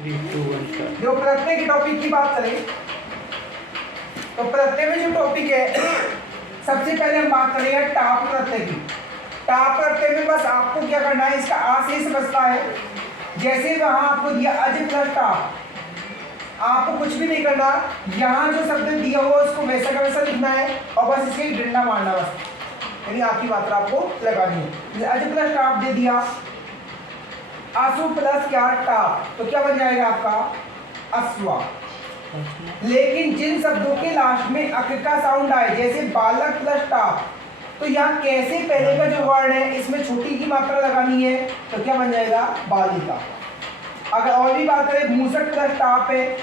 जो प्रत्यय के टॉपिक की बात करें तो प्रत्यय में जो टॉपिक है सबसे पहले हम बात करेंगे टाप प्रत्यय की। टाप प्रत्यय में बस आपको क्या करना है, इसका आशेष बचता है। जैसे वहां आपको दिया अज प्लस टाप, आपको कुछ भी नहीं करना, यहाँ जो शब्द दिया हुआ उसको वैसा का वैसा लिखना है और बस इसके डंडा मारना बस, यानी आपकी मात्रा आपको लगानी है। अज प्लस टाप दे दिया, आसु प्लस क्या टाप, तो क्या बन जाएगा आपका अश्वा। लेकिन जिन शब्दों के लास्ट में अक का साउंड आए, जैसे बालक प्लस टाप, तो यहाँ कैसे पहले का जो वर्ण है इसमें छोटी की मात्रा लगानी है, तो क्या बन जाएगा बालिका। अगर और भी बात करें मूसक प्लस टाप है, ये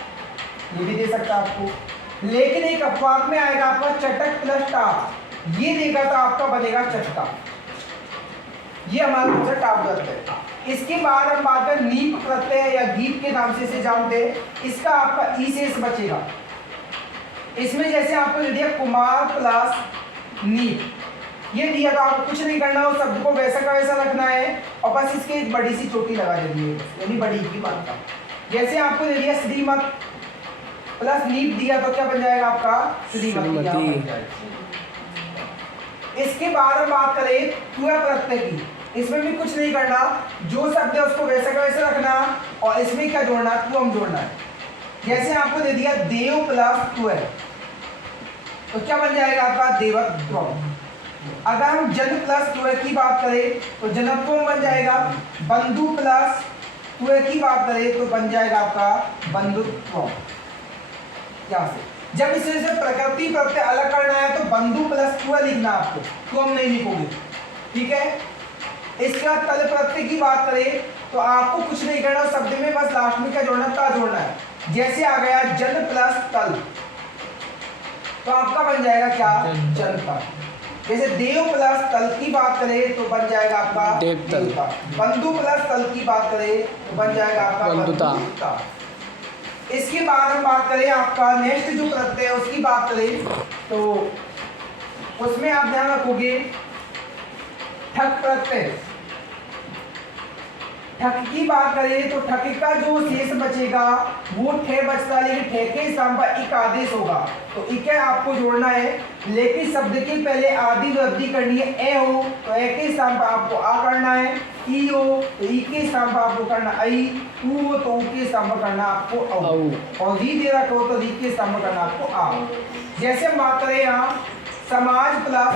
भी दे सकता आपको। लेकिन एक अपवाद में आएगा आपका चटक प्लस टाप, ये देगा तो आपका बनेगा चटका। ये हमारा दूसरा टाप प्रत्यय है। इसके बाद हम बात करें नीप प्रत्यय या गीत के नाम से इसे जानते हैं, इसका आपका ई शेष बचेगा। इसमें जैसे आपको दे दिया कुमार प्लस नीप, ये दिया तो आपको कुछ नहीं करना, उस शब्द को वैसा का वैसा रखना है और बस इसके एक बड़ी सी चोटी लगा देनी है, यानी बड़ी की मात्रा। जैसे आपको दे दिया श्रीमत प्लस नीप दिया तो क्या बन जाएगा आपका श्रीमती। इसके बाद हम बात करें तुआ प्रत्यय की, इसमें भी कुछ नहीं करना, जो शब्द है उसको वैसा का वैसा रखना और इसमें क्या जोड़ना है, तुम जोड़ना है। जैसे आपको दे दिया देव प्लस तुय, तो क्या बन जाएगा आपका देवत्व। अगर हम जन प्लस तुय की बात करें तो जनत्व बन जाएगा। बंधु प्लस तुय की बात करें तो बन जाएगा आपका बंधुत्व। यहाँ से जब इसे से प्रकृति प्रत्यय अलग करना है तो बंधु प्लस तुय लिखना आपको, तुम नहीं लिखोगे, ठीक है। इसका तल प्रत्यय की बात करें तो आपको कुछ नहीं करना, शब्द में बस लास्ट में क्या जोड़ना, ता जोड़ना है। जैसे आ गया जन प्लस तल, तो आपका बन जाएगा क्या जनता। जैसे देव प्लस तल की बात करें तो बन जाएगा आपका देवता। बंधु प्लस तल की बात करें तो बन जाएगा आपका बंधुता। इसके बाद हम बात करें आपका नेक्स्ट जो प्रत्यय है उसकी बात करें तो उसमें आप ध्यान रखोगे ठक प्रत्यय। ठक की बात करें तो ठक का जो शेष बचेगा वो ठे बचता है, लेकिन ठे के स्थान पर इक आदेश होगा तो इक आपको जोड़ना है। लेकिन शब्द के पहले आदि वृद्धि करनी है, ए हो तो ए के स्थान पर आपको आ करना है, ई हो तो ई के स्थान पर आपको करना आई, ऊ हो तो ऊ के स्थान पर करना आपको औ, और री दे रखा हो तो री के स्थान पर करना आपको आ। जैसे हम बात करें यहाँ समाज प्लस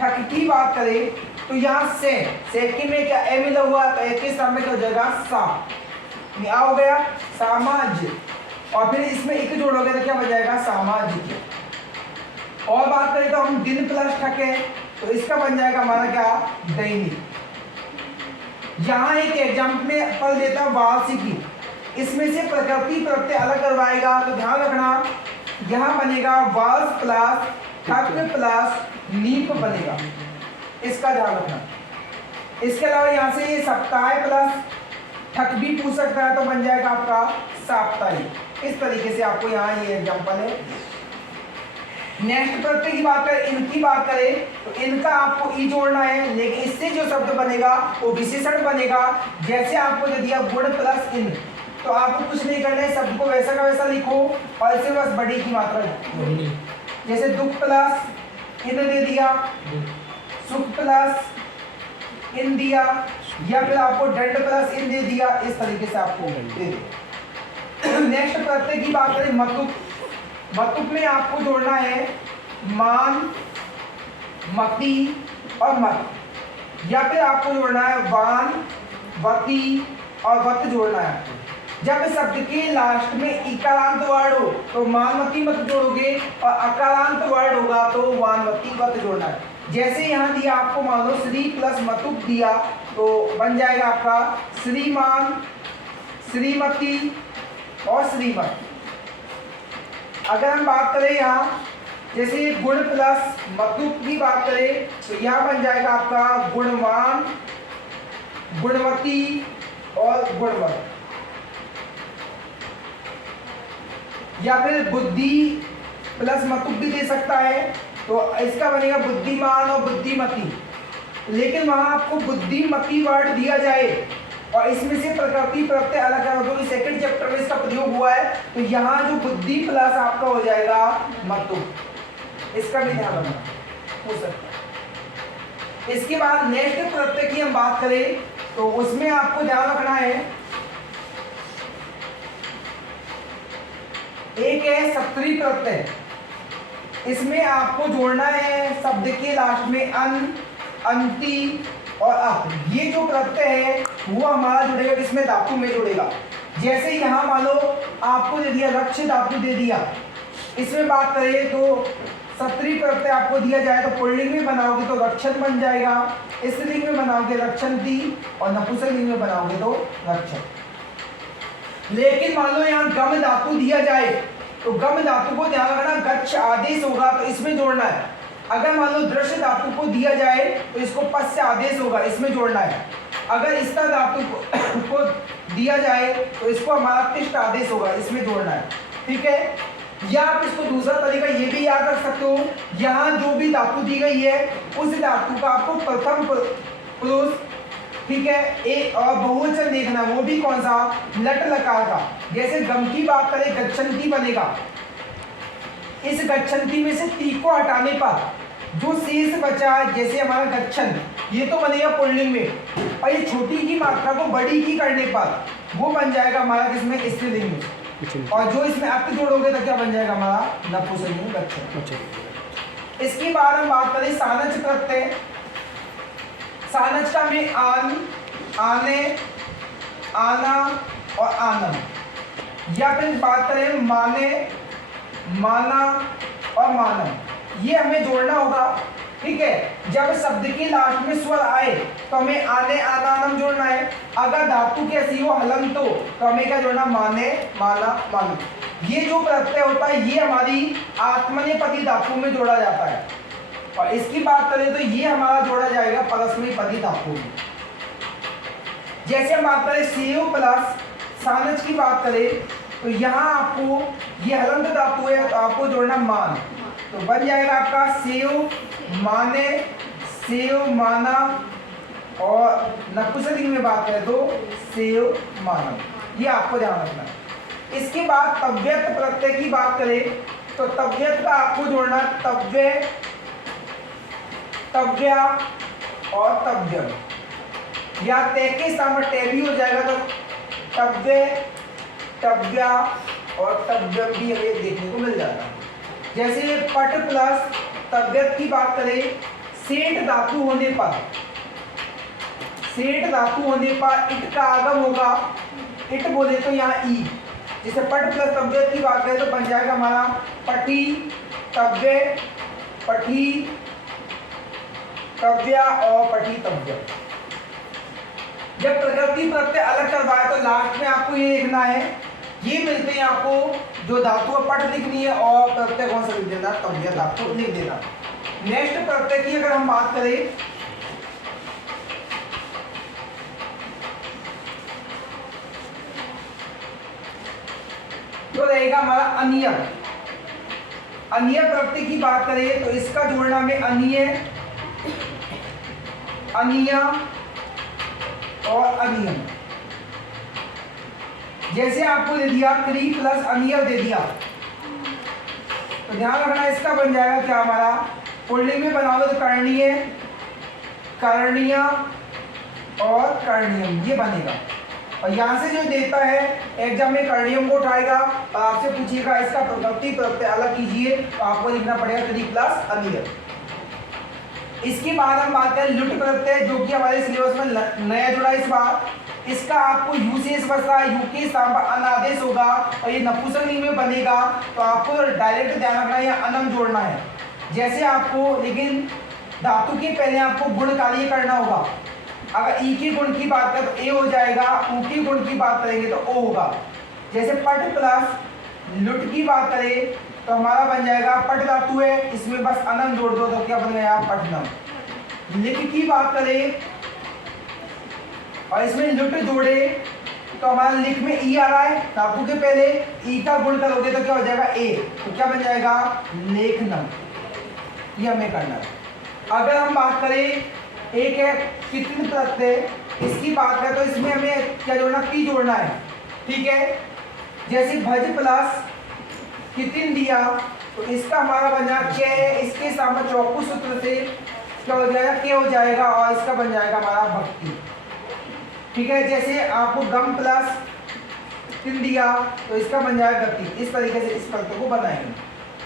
ठक की बात करें तो यहाँ से की में क्या ए मिला हुआ तो ए के सामने क्या हो जाएगा सा, आ हो गया सामाज, और फिर इसमें एक जोड़ोगे तो क्या बन जाएगा सामाजिक। और बात करें तो हम दिन प्लस ठक है तो इसका बन जाएगा हमारा क्या दैनिक। यहाँ एक एग्जाम्पल में पल देता हूँ वार्षिकी, इसमें से प्रकृति प्रत्यय अलग करवाएगा तो ध्यान रखना, यहाँ बनेगा वार्ष प्लस ठक प्लस नीप बनेगा, इसका ध्यान रखना। इसके अलावा यहाँ से ये सप्ताह प्लस ठक भी पूछ सकता है तो बन जाएगा आपका साप्ताहिक। इस तरीके से आपको यहाँ ये एग्जांपल है। नेक्स्ट प्रत्यय की बात करें, इनकी बात करें तो इनका आपको ई जोड़ना है, लेकिन इससे जो शब्द बनेगा वो विशेषण बनेगा। जैसे आपको दे दिया गुण प्लस इन, तो आपको कुछ नहीं करना है, शब्द को वैसा का वैसा लिखो और इसे बस बड़ी की मात्रा लिखो। जैसे दुख प्लस इन दे दिया, सुख प्लस इन दिया, या फिर आपको दंड प्लस इन दे दिया, इस तरीके से आपको दे दिया। नेक्स्ट प्रत्यय की बात करें मतुक, मतुक में आपको जोड़ना है मान, मति और मत, या फिर आपको जोड़ना है वान, वती और वत जोड़ना है। जब शब्द के लास्ट में इकारांत वर्ड हो तो मानवती मत जोड़ोगे और अकारांत वर्ड होगा तो वानवती वत जोड़ना है। जैसे यहाँ दिया आपको मान लो श्री प्लस मतुक दिया तो बन जाएगा आपका श्रीमान, श्रीमती और श्रीमत। अगर हम बात करें यहाँ जैसे गुण प्लस मतुक की बात करें तो यहाँ बन जाएगा आपका गुणवान, गुणवती और गुणवत। या फिर बुद्धि प्लस मतुक भी दे सकता है तो इसका बनेगा बुद्धिमान और बुद्धिमती। लेकिन वहां आपको बुद्धिमती वर्ड दिया जाए और इसमें से प्रकृति प्रत्यय अलग है, जो सेकंड चैप्टर हुआ है, तो यहाँ जो बुद्धि प्लस आपका हो जाएगा मतु, इसका भी ध्यान रखना हो सकता है। इसके बाद नेक्स्ट प्रत्यय की हम बात करें तो उसमें आपको ध्यान रखना है, एक है सप्तरी प्रत्यय, इसमें आपको जोड़ना है शब्द के लास्ट में अन, अंति और अप। ये जो प्रत्यय है वो हमारा जुड़ेगा किसमें, धातु में जुड़ेगा। जैसे यहाँ मान लो आपको दे दिया रक्ष धातु दे दिया, इसमें बात करें तो सप्तरी प्रत्यय आपको दिया जाए तो पुल्लिंग में बनाओगे तो रक्षण बन जाएगा, स्त्रीलिंग में बनाओगे रक्षन्ति और नपुंसकलिंग में बनाओगे तो रक्षक। लेकिन मान लो यहाँ गम धातु दिया जाए तो गम धातु को ध्यान रखना, गच्छ आदेश होगा तो इसमें जोड़ना है। अगर मान लो दृश्य धातु को दिया जाए तो इसको पश्च आदेश होगा, इसमें जोड़ना है। अगर इसका धातु को दिया जाए तो इसको हमारा तिष्ठ आदेश होगा, इसमें जोड़ना है। ठीक है, या आप इसको दूसरा तरीका ये भी याद रख सकते हो, यहाँ जो भी धातु दी गई है उस धातु का आपको प्रथम पुरुष, ठीक है, एक और बहुवचन देखना, वो भी कौन सा, लट लकार का। जैसे गम की बात करें गच्छन्ति बनेगा, इस गच्छन्ति में से ती को हटाने पर जो शेष बचा, जैसे हमारा गच्छन, ये तो बनेगा पुल्लिंग में, और ये छोटी की मात्रा को बड़ी की करने पर वो बन जाएगा हमारा किसमें, स्त्रीलिंग में। और जो इसमें अप जोड़ोगे तो क्या बन जाएगा हमारा, नपुंसकलिंग गच्छन। इसके बाद हम बात करें सानच प्रत्यय। सानच का में आन, आने, आना और आनम, या फिर बात करें माने, माना और मानम, ये हमें जोड़ना होगा। ठीक है, जब शब्द के लास्ट में स्वर आए तो हमें आने, आना, आनम जोड़ना है। अगर धातु कैसी हो हलंत तो हमें क्या जोड़ना, माने, माना, मानम। ये जो प्रत्यय होता है ये हमारी आत्मनेपदी धातु में जोड़ा जाता है। और इसकी बात करें तो ये हमारा जोड़ा जाएगा परस्मैपदी धातु में। जैसे हम बात करें सेव प्लस सानच की बात करें तो यहाँ आपको ये हलंत धातु है तो आपको जोड़ना मान, तो बन जाएगा आपका सेव माने, सेव माना, और नपुंसकलिंग में बात करें तो सेव मानम, ये आपको ध्यान रखना है। इसके बाद तव्यत प्रत्यय की बात करें तो तव्यत का आपको जोड़ना तव्य, तव्या और तव्यम, या तय के स्थान पर टे भी हो जाएगा तो तव्य, तव्या और तव्यम भी हमें देखने को मिल जाता है। जैसे पट प्लस तव्यत की बात करें, सेठ धातु होने पर, सेठ धातु होने पर इट का आगम होगा, इट बोले तो यहाँ ई। जैसे पट प्लस तव्यत की बात करें तो बन जाएगा हमारा पठी, तव्य, पठी, तव्या और पठी, तव्य। जब प्रकृति प्रत्यय अलग करवाए तो लास्ट में आपको ये लिखना है, ये मिलते हैं आपको जो धातु पट लिखनी है और प्रत्यय कौन सा लिख देना, तव्य धातु लिख देना। नेक्स्ट प्रत्यय की अगर हम बात करें तो रहेगा हमारा अनिय। अनिय प्रत्यय की बात करें तो इसका जोड़ना में अनिय, अनिया और अनियम। जैसे आपको दे दिया क्री प्लस अनियर दे दिया तो ध्यान रखना इसका बन जाएगा क्या हमारा, पुल्लिंग में बनाओगे तो करणीय, करणीय और कर्णियम, ये बनेगा। और यहाँ से जो देता है एग्जाम में कर्णियम को उठाएगा और आपसे पूछिएगा इसका प्रकृति प्रत्यय अलग कीजिए तो आपको लिखना पड़ेगा क्री प्लस अनियर। इसके बाद हम बात करें लुट प्रत्यय जो कि हमारे सिलेबस में नया जुड़ा इस बार। इसका आपको यू शेष बचता है, यू के स्थान पर अनादेश होगा और ये नपुंसकलिंग में बनेगा तो आपको डायरेक्ट ध्यान रखना है या अनम जोड़ना है। जैसे आपको लेकिन धातु के पहले आपको गुण कार्य करना होगा। अगर ई के गुण की बात करें तो ए हो जाएगा, ऊ के गुण की बात करेंगे तो ओ होगा। जैसे पट प्लस लुट की बात करें तो हमारा बन जाएगा पट धातु है, इसमें बस अनम जोड़ दो तो क्या बन गया पटनम। लिख की बात करें और इसमें लुट जोड़े तो हमारा लिख में ई आ रहा है, धातु के पहले ई का गुण करोगे तो क्या हो जाएगा ए, तो क्या बन जाएगा लेखनम। ये हमें करना है। अगर हम बात करें एक है कितने प्रत्यय, इसकी बात करें तो इसमें हमें क्या जोड़ना, पी जोड़ना है। ठीक है, जैसे भज प्लस कितिन दिया तो इसका हमारा बन जाएगा के, इसके सामने चौकू सूत्र से क्या हो जाएगा के हो जाएगा और इसका बन जाएगा हमारा भक्ति। ठीक है, जैसे आपको गम प्लस तिन दिया तो इसका बन जाएगा गति। इस तरीके से इस प्रत्यय को बनाएंगे।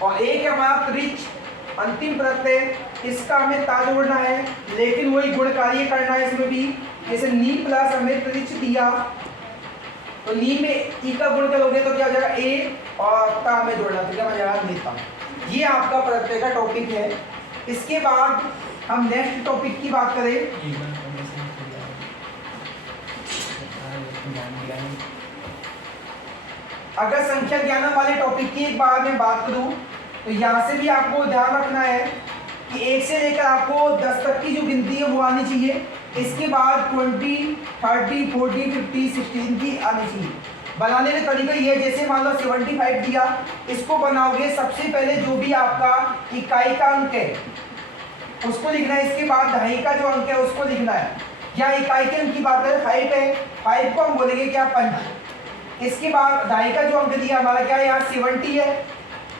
और एक है हमारा त्रिच अंतिम प्रत्यय, इसका हमें ता जोड़ना है लेकिन वही गुण कार्य करना है इसमें भी। जैसे नी प्लस हमें त्रिच दिया तो नी में ई का गुण करोगे तो क्या हो जाएगा ए और ता में जोड़ना तो क्या बन जाएगा नेता। ये आपका प्रत्यय का टॉपिक है। इसके बाद हम नेक्स्ट टॉपिक की बात करें। अगर संख्या ज्ञान वाले टॉपिक की एक बार मैं बात करूं तो यहाँ से भी आपको ध्यान रखना है कि 1 से लेकर आपको 10 तक की जो गिनती है वो आनी चाहिए। इसके बाद 20, 30, 40, 50, 16 की आनी चाहिए। बनाने का तरीका ये है, जैसे मान लो 75 दिया, इसको बनाओगे सबसे पहले जो भी आपका इकाई का अंक है उसको लिखना है। इसके बाद दहाई का जो अंक है उसको लिखना है। यहाँ इकाई के अंक की बात करें 5 है, 5 को हम बोलेंगे क्या 5। इसके बाद दहाई का जो अंक दिया हमारा क्या है यहाँ 70 है,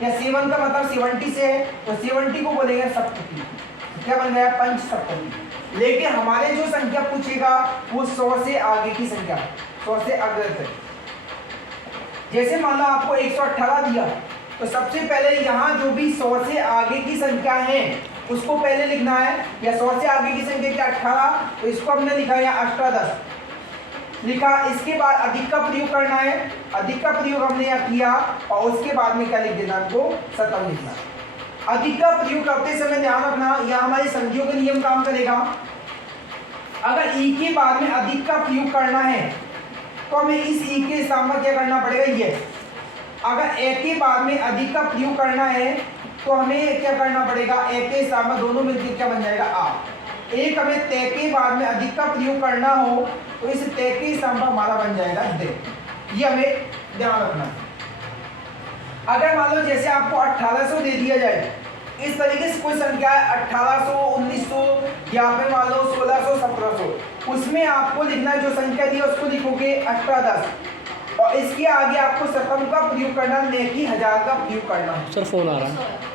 या 7 का मतलब 70 से है तो 70 को बोलेंगे सप्तती। क्या बन गया पंच सप्तती। लेकिन हमारे जो संख्या पूछेगा वो 100 से आगे की संख्या, 100 से अग्रसर। जैसे मान लो आपको 118 दिया तो सबसे पहले यहाँ जो भी 100 से आगे की संख्या है उसको पहले लिखना है। या 100 से आगे की संख्या क्या 18 तो इसको हमने लिखा है अष्टादश लिखा। इसके बाद अधिक का प्रयोग करना है, अधिक का प्रयोग हमने यहाँ किया और उसके बाद में क्या लिख देना हमको शतम लिखना। अधिक का प्रयोग करते समय ध्यान रखना यहाँ हमारे संधियों का नियम काम करेगा। अगर ई के बाद में अधिक का प्रयोग करना है तो हमें इस ई के सामने क्या करना पड़ेगा ये। अगर ए के बाद में अधिक का प्रयोग करना है तो हमें क्या करना पड़ेगा ए के सामने दोनों मिलकर क्या बन जाएगा आ। एक हमें तय के बाद में अधिक का प्रयोग करना हो तो इस तय के सामने हमारा बन जाएगा दे। ये हमें ध्यान रखना। अगर मान लो जैसे आपको 1800 दे दिया जाए, इस तरीके से कोई संख्या है 1800, 1900 या फिर मान लो 1600, 1700, उसमें आपको लिखना जो संख्या दी है उसको लिखोगे अष्टादश और इसके आगे आपको शतम का प्रयोग करना, न कि हजार का प्रयोग करना। सर फोन आ रहा है।